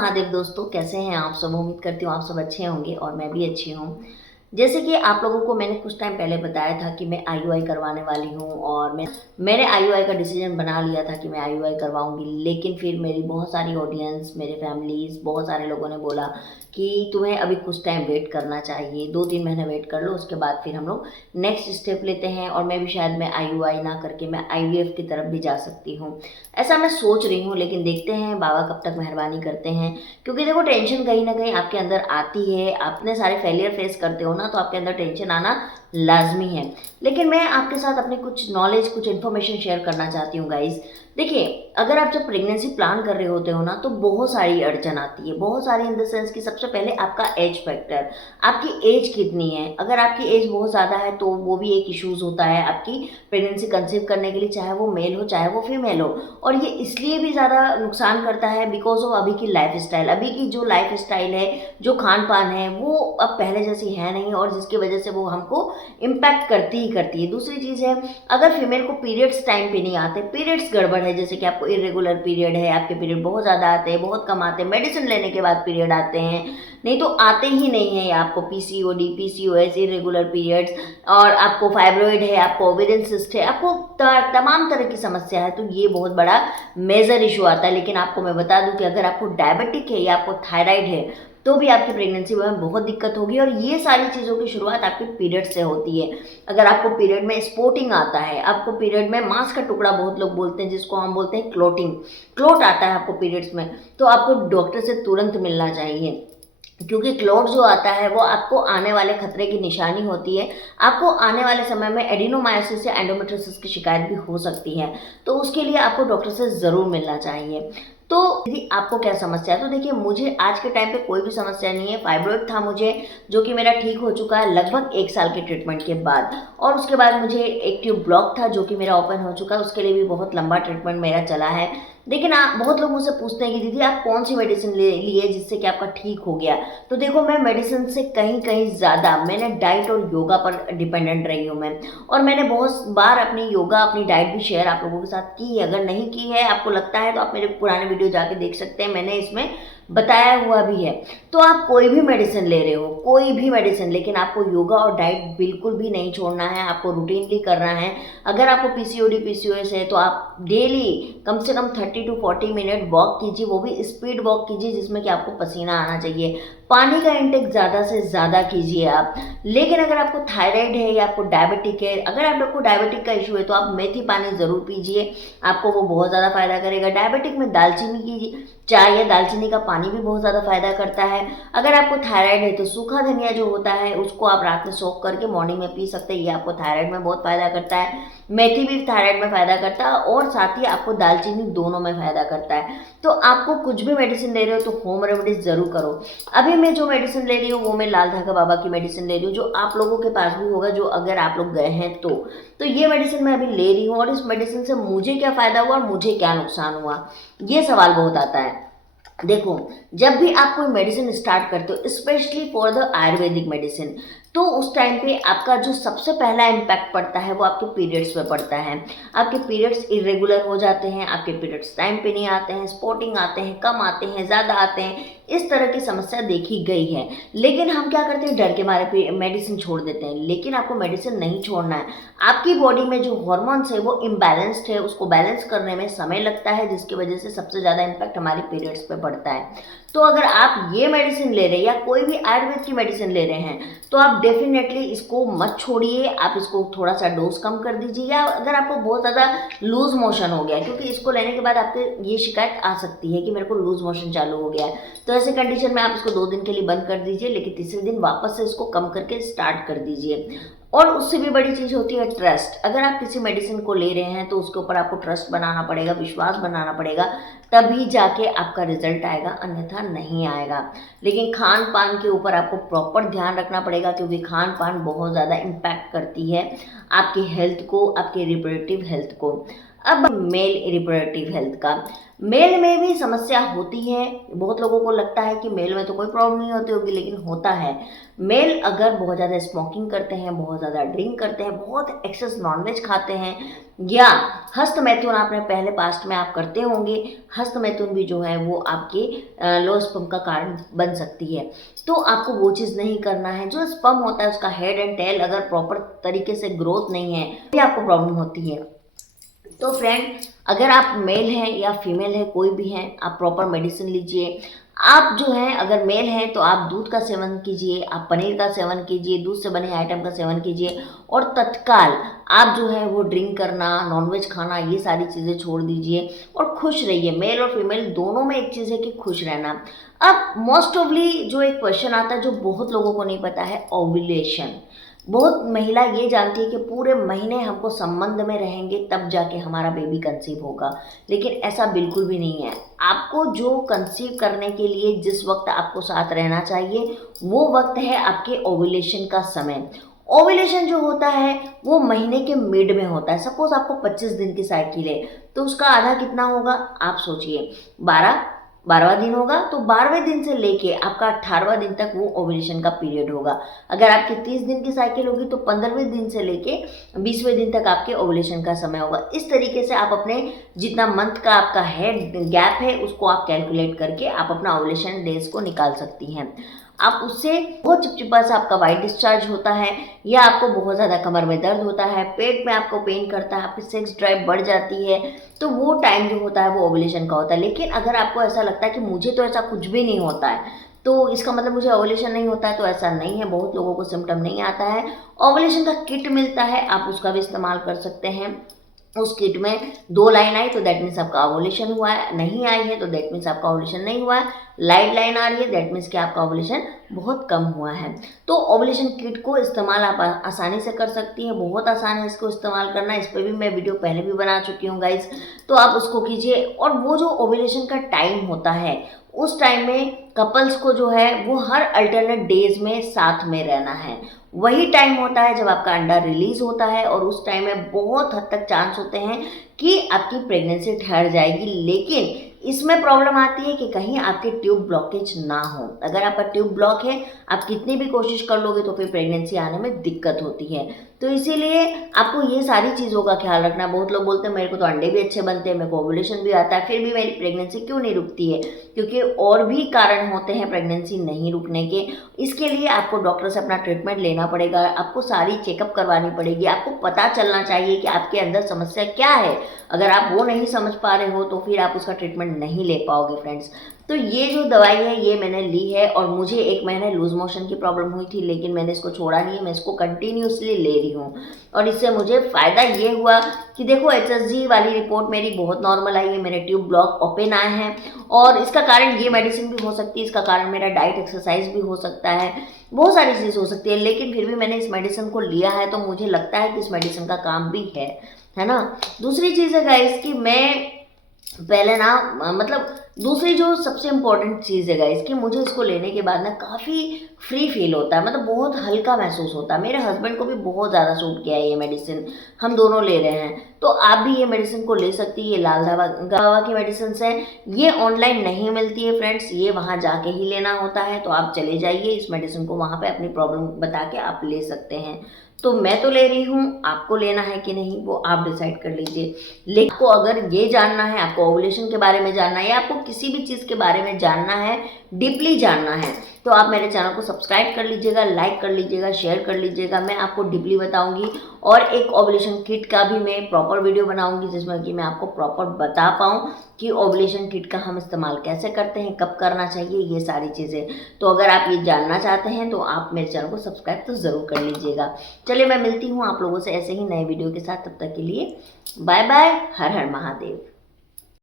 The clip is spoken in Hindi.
महादेव दोस्तों, कैसे हैं आप सब। उम्मीद करती हूँ आप सब अच्छे होंगे और मैं भी अच्छी हूँ। जैसे कि आप लोगों को मैंने कुछ टाइम पहले बताया था कि मैं आईयूआई करवाने वाली हूँ और मैंने आईयूआई का डिसीजन बना लिया था कि मैं आईयूआई करवाऊंगी। लेकिन फिर मेरी बहुत सारी ऑडियंस, मेरे फैमिलीज, बहुत सारे लोगों ने बोला कि तुम्हें अभी कुछ टाइम वेट करना चाहिए, 2-3 महीने वेट कर लो, उसके बाद फिर हम लोग नेक्स्ट स्टेप लेते हैं। और मैं भी शायद मैं आईयूआई ना करके मैं आईवीएफ की तरफ भी जा सकती हूँ, ऐसा मैं सोच रही हूँ। लेकिन देखते हैं बाबा कब तक मेहरबानी करते हैं। क्योंकि देखो, टेंशन कहीं ना कहीं आपके अंदर आती है। आपने सारे फेलियर फेस करते हो ना, तो आपके अंदर टेंशन आना लाजमी है। लेकिन मैं आपके साथ अपनी कुछ नॉलेज, कुछ इन्फॉर्मेशन शेयर करना चाहती हूँ गाइज। देखिए, अगर आप जब प्रेगनेंसी प्लान कर रहे होते हो ना, तो बहुत सारी अड़चन आती है। बहुत सारी इन द सेंस कि सबसे पहले आपका एज फैक्टर, आपकी एज कितनी है। अगर आपकी एज बहुत ज़्यादा है तो वो भी एक इश्यूज़ होता है आपकी प्रेगनेंसी कंसीव करने के लिए, चाहे वो मेल हो चाहे वो फीमेल हो। और ये इसलिए भी ज़्यादा नुकसान करता है बिकॉज ऑफ अभी की लाइफ स्टाइल। अभी की जो लाइफ स्टाइल है, जो खान पान है, वो अब पहले जैसी है नहीं, और जिसकी वजह से वो हमको इम्पैक्ट करती ही करती है। दूसरी चीज़ है, अगर फीमेल को पीरियड्स टाइम पे नहीं आते, पीरियड्स गड़बड़ है, जैसे कि आपको इरेगुलर पीरियड है, आपके पीरियड बहुत ज़्यादा आते हैं, बहुत कम आते हैं, मेडिसिन लेने के बाद पीरियड आते हैं, नहीं तो आते ही नहीं है। आपको पीसीओडी, पीसीओएस, इरेगुलर पीरियड्स, और आपको फाइब्रॉइड है, आपको ओवेरियन सिस्ट है, आपको तमाम तरह की समस्या है, तो ये बहुत बड़ा मेजर इशू आता है। लेकिन आपको मैं बता दूं कि अगर आपको डायबिटिक है या आपको थायराइड है, तो भी आपकी प्रेगनेंसी में बहुत दिक्कत होगी। और ये सारी चीज़ों की शुरुआत आपके पीरियड से होती है। अगर आपको पीरियड में स्पॉटिंग आता है, आपको पीरियड में मांस का टुकड़ा, बहुत लोग बोलते हैं जिसको हम बोलते हैं क्लोटिंग, क्लोट आता है आपको पीरियड्स में, तो आपको डॉक्टर से तुरंत मिलना चाहिए। क्योंकि क्लोट जो आता है वो आपको आने वाले खतरे की निशानी होती है। आपको आने वाले समय में एडिनोमायोसिस या एंडोमेट्रियोसिस की शिकायत भी हो सकती है, तो उसके लिए आपको डॉक्टर से ज़रूर मिलना चाहिए। तो यदि आपको क्या समस्या है, तो देखिए, मुझे आज के टाइम पे कोई भी समस्या नहीं है। फाइब्रॉइड था मुझे, जो कि मेरा ठीक हो चुका है लगभग 1 साल के ट्रीटमेंट के बाद। और उसके बाद मुझे एक ट्यूब ब्लॉक था, जो कि मेरा ओपन हो चुका है, उसके लिए भी बहुत लंबा ट्रीटमेंट मेरा चला है। लेकिन आप, बहुत लोग मुझसे पूछते हैं कि दीदी आप कौन सी मेडिसिन ले लिए जिससे कि आपका ठीक हो गया। तो देखो, मैं मेडिसिन से कहीं कहीं ज़्यादा मैंने डाइट और योगा पर डिपेंडेंट रही हूँ मैं। और मैंने बहुत बार अपनी योगा, अपनी डाइट भी शेयर आप लोगों के साथ की है। अगर नहीं की है, आपको लगता है, तो आप मेरे पुराने वीडियो जाके देख सकते हैं, मैंने इसमें बताया हुआ भी है। तो आप कोई भी मेडिसिन ले रहे हो, कोई भी मेडिसिन, लेकिन आपको योगा और डाइट बिल्कुल भी नहीं छोड़ना है, आपको रूटीनली करना है। अगर आपको पीसीओडी, पीसीओएस है, तो आप डेली कम से कम 30 to 40 मिनट वॉक कीजिए, वो भी स्पीड वॉक कीजिए, जिसमें कि आपको पसीना आना चाहिए। पानी का इंटेक ज़्यादा से ज़्यादा कीजिए आप। लेकिन अगर आपको थायराइड है या आपको डायबिटिक है, अगर आप लोग को डायबिटिक का इशू है, तो आप मेथी पानी ज़रूर पीजिए, आपको वो बहुत ज़्यादा फायदा करेगा। डायबिटिक में दालचीनी की चाय या दालचीनी का पानी भी बहुत ज़्यादा फायदा करता है। अगर आपको थायराइड है, तो सूखा धनिया जो होता है, उसको आप रात में सोख करके मॉर्निंग में पी सकते हैं, ये आपको थायराइड में बहुत फायदा करता है। मेथी भी थायराइड में फायदा करता है, और साथ ही आपको दालचीनी दोनों में फायदा करता है। तो आपको कुछ भी मेडिसिन ले रहे हो, तो होम रेमेडीज जरूर करो। अभी मैं जो मेडिसिन ले रही हूँ, वो मैं लाल धागा बाबा की मेडिसिन ले रही हूँ, जो आप लोगों के पास भी होगा, जो अगर आप लोग गए हैं तो ये मेडिसिन मैं अभी ले रही हूँ। और इस मेडिसिन से मुझे क्या फायदा हुआ और मुझे क्या नुकसान हुआ, ये सवाल बहुत आता है। देखो, जब भी आप कोई मेडिसिन स्टार्ट करते हो, specially for the Ayurvedic medicine, तो उस टाइम पे आपका जो सबसे पहला इम्पैक्ट पड़ता है वो आपके पीरियड्स पे पड़ता है। आपके पीरियड्स इरेगुलर हो जाते हैं, आपके पीरियड्स टाइम पे नहीं आते हैं, स्पॉटिंग आते हैं, कम आते हैं, ज़्यादा आते हैं, इस तरह की समस्या देखी गई है। लेकिन हम क्या करते हैं, डर के मारे मेडिसिन छोड़ देते हैं। लेकिन आपको मेडिसिन नहीं छोड़ना है। आपकी बॉडी में जो हॉर्मोन्स है वो इम्बैलेंस्ड है, उसको बैलेंस करने में समय लगता है, जिसकी वजह से सबसे ज़्यादा इम्पैक्ट हमारे पीरियड्स पे पड़ता है। तो अगर आप ये मेडिसिन ले रहे हैं या कोई भी आयुर्वेद की मेडिसिन ले रहे हैं, तो आप डेफिनेटली इसको मत छोड़िए। आप इसको थोड़ा सा डोज कम कर दीजिए। या अगर आपको बहुत ज़्यादा लूज मोशन हो गया, क्योंकि इसको लेने के बाद आपके ये शिकायत आ सकती है कि मेरे को लूज मोशन चालू हो गया है, तो ऐसे कंडीशन में आप इसको 2 दिन के लिए बंद कर दीजिए, लेकिन तीसरे दिन वापस से इसको कम करके स्टार्ट कर दीजिए। और उससे भी बड़ी चीज़ होती है ट्रस्ट। अगर आप किसी मेडिसिन को ले रहे हैं, तो उसके ऊपर आपको ट्रस्ट बनाना पड़ेगा, विश्वास बनाना पड़ेगा, तभी जाके आपका रिजल्ट आएगा, अन्यथा नहीं आएगा। लेकिन खान पान के ऊपर आपको प्रॉपर ध्यान रखना पड़ेगा, क्योंकि खान पान बहुत ज़्यादा इम्पैक्ट करती है आपकी हेल्थ को, आपके रिप्रोडक्टिव हेल्थ को। अब मेल रिप्रोडक्टिव हेल्थ का, मेल में भी समस्या होती है। बहुत लोगों को लगता है कि मेल में तो कोई प्रॉब्लम नहीं होती होगी, लेकिन होता है। मेल अगर बहुत ज़्यादा स्मोकिंग करते हैं, बहुत ज़्यादा ड्रिंक करते हैं, बहुत एक्सेस नॉनवेज खाते हैं, या हस्तमैथुन आपने पहले पास्ट में आप करते होंगे, हस्तमैथुन भी जो है वो आपके लो स्पर्म का कारण बन सकती है। तो आपको वो चीज़ नहीं करना है। जो स्पर्म होता है उसका हेड एंड टेल अगर प्रॉपर तरीके से ग्रोथ नहीं है तो आपको प्रॉब्लम होती है। तो फ्रेंड, अगर आप मेल हैं या फीमेल है, कोई भी हैं, आप प्रॉपर मेडिसिन लीजिए। आप जो है अगर मेल हैं तो आप दूध का सेवन कीजिए, आप पनीर का सेवन कीजिए, दूध से बने आइटम का सेवन कीजिए, और तत्काल आप जो है वो ड्रिंक करना, नॉनवेज खाना, ये सारी चीज़ें छोड़ दीजिए और खुश रहिए। मेल और फीमेल दोनों में एक चीज़ है कि खुश रहना। अब मोस्ट ऑफली जो एक क्वेश्चन आता है जो बहुत लोगों को नहीं पता है, ओव्यूलेशन। बहुत महिला ये जानती है कि पूरे महीने हमको संबंध में रहेंगे तब जाके हमारा बेबी कंसीव होगा, लेकिन ऐसा बिल्कुल भी नहीं है। आपको जो कंसीव करने के लिए जिस वक्त आपको साथ रहना चाहिए वो वक्त है आपके ओव्यूलेशन का समय। ओव्यूलेशन जो होता है वो महीने के मिड में होता है। सपोज आपको 25 दिन की साइकिल है तो उसका आधा कितना होगा, आप सोचिए, 12वां दिन होगा। तो 12वें दिन से लेके आपका 18वां दिन तक वो ओव्यूलेशन का पीरियड होगा। अगर आपकी 30 दिन की साइकिल होगी तो 15वें दिन से लेके 20वें दिन तक आपके ओव्यूलेशन का समय होगा। इस तरीके से आप अपने जितना मंथ का आपका है गैप है उसको आप कैलकुलेट करके आप अपना ओव्यूलेशन डेज को निकाल सकती हैं। आप उससे बहुत चिपचिपा सा आपका वाइट डिस्चार्ज होता है, या आपको बहुत ज़्यादा कमर में दर्द होता है, पेट में आपको पेन करता है, आपकी सेक्स ड्राइव बढ़ जाती है, तो वो टाइम जो होता है वो ओव्यूलेशन का होता है। लेकिन अगर आपको ऐसा लगता है कि मुझे तो ऐसा कुछ भी नहीं होता है तो इसका मतलब मुझे ओव्यूलेशन नहीं होता है, तो ऐसा नहीं है। बहुत लोगों को सिम्टम नहीं आता है। ओव्यूलेशन का किट मिलता है, आप उसका भी इस्तेमाल कर सकते हैं। उस किट में 2 लाइन आई तो दैट मीन्स आपका ओव्यूलेशन हुआ है, नहीं आई है तो दैट मीन्स आपका ओव्यूलेशन नहीं हुआ है, लाइट लाइन आ रही है दैट मीन्स कि आपका ओव्यूलेशन बहुत कम हुआ है। तो ओव्यूलेशन किट को इस्तेमाल आप आसानी से कर सकती हैं, बहुत आसान है इसको इस्तेमाल करना। इस पर भी मैं वीडियो पहले भी बना चुकी हूँ गाइज, तो आप उसको कीजिए। और वो जो ओव्यूलेशन का टाइम होता है उस टाइम में कपल्स को जो है वो हर अल्टरनेट डेज में साथ में रहना है। वही टाइम होता है जब आपका अंडा रिलीज होता है, और उस टाइम में बहुत हद तक चांस होते हैं कि आपकी प्रेगनेंसी ठहर जाएगी। लेकिन इसमें प्रॉब्लम आती है कि कहीं आपके ट्यूब ब्लॉकेज ना हो। अगर आपका ट्यूब ब्लॉक है, आप कितनी भी कोशिश कर लोगे तो फिर प्रेगनेंसी आने में दिक्कत होती है। तो इसीलिए आपको ये सारी चीज़ों का ख्याल रखना है। बहुत लोग बोलते हैं मेरे को तो अंडे भी अच्छे बनते हैं, मेरे को ओव्यूलेशन भी आता है, फिर भी मेरी प्रेगनेंसी क्यों नहीं रुकती है? क्योंकि और भी कारण होते हैं प्रेगनेंसी नहीं रुकने के। इसके लिए आपको डॉक्टर से अपना ट्रीटमेंट लेना पड़ेगा, आपको सारी चेकअप करवानी पड़ेगी, आपको पता चलना चाहिए कि आपके अंदर समस्या क्या है। अगर आप वो नहीं समझ पा रहे हो तो फिर आप उसका ट्रीटमेंट नहीं ले पाओगे फ्रेंड्स। तो ये जो दवाई है ये मैंने ली है, और मुझे 1 महीने लूज मोशन की प्रॉब्लम हुई थी, लेकिन मैंने इसको छोड़ा नहीं है, मैं इसको कंटिन्यूसली ले रही हूँ। और इससे मुझे फ़ायदा ये हुआ कि देखो HSG वाली रिपोर्ट मेरी बहुत नॉर्मल आई है, मेरे ट्यूब ब्लॉक ओपन आए हैं, और इसका कारण ये मेडिसिन भी हो सकती है, इसका कारण मेरा डाइट एक्सरसाइज भी हो सकता है, बहुत सारी चीज़ हो सकती है। लेकिन फिर भी मैंने इस मेडिसिन को लिया है तो मुझे लगता है कि इस मेडिसिन का काम भी है ना। दूसरी चीज़ है गाइस कि मैं पहले ना मतलब दूसरी जो सबसे इम्पोर्टेंट चीज़ है गाइस कि मुझे इसको लेने के बाद ना काफ़ी फ्री फील होता है, मतलब बहुत हल्का महसूस होता है। मेरे हस्बैंड को भी बहुत ज़्यादा सूट किया है ये मेडिसिन, हम दोनों ले रहे हैं। तो आप भी ये मेडिसिन को ले सकती है। ये लाल दवा की मेडिसिन है, ये ऑनलाइन नहीं मिलती है फ्रेंड्स, ये वहाँ जाके ही लेना होता है। तो आप चले जाइए, इस मेडिसिन को वहाँ पे अपनी प्रॉब्लम बता के आप ले सकते हैं। तो मैं तो ले रही हूँ, आपको लेना है कि नहीं वो आप डिसाइड कर लीजिए। लेकिन आपको अगर ये जानना है, आपको ओव्यूलेशन के बारे में जानना है, या आपको किसी भी चीज़ के बारे में जानना है, डीपली जानना है, तो आप मेरे चैनल को सब्सक्राइब कर लीजिएगा, लाइक कर लीजिएगा, शेयर कर लीजिएगा। मैं आपको डीपली बताऊंगी, और एक ओव्यूलेशन किट का भी मैं प्रॉपर वीडियो बनाऊंगी जिसमें कि मैं आपको प्रॉपर बता पाऊँ कि ओव्यूलेशन किट का हम इस्तेमाल कैसे करते हैं, कब करना चाहिए, ये सारी चीज़ें। तो अगर आप ये जानना चाहते हैं तो आप मेरे चैनल को सब्सक्राइब तो ज़रूर कर लीजिएगा। चलिए मैं मिलती हूँ आप लोगों से ऐसे ही नए वीडियो के साथ, तब तक के लिए बाय बाय, हर हर महादेव।